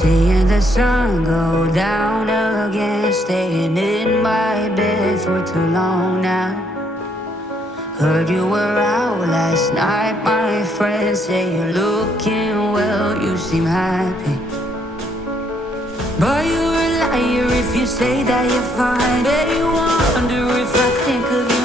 Seeing the sun go down again, staying in my bed for too long now. Heard you were out last night, my friend. Say you're looking well, you seem happy. But you're a liar if you say that you're fine. They wonder if I think of you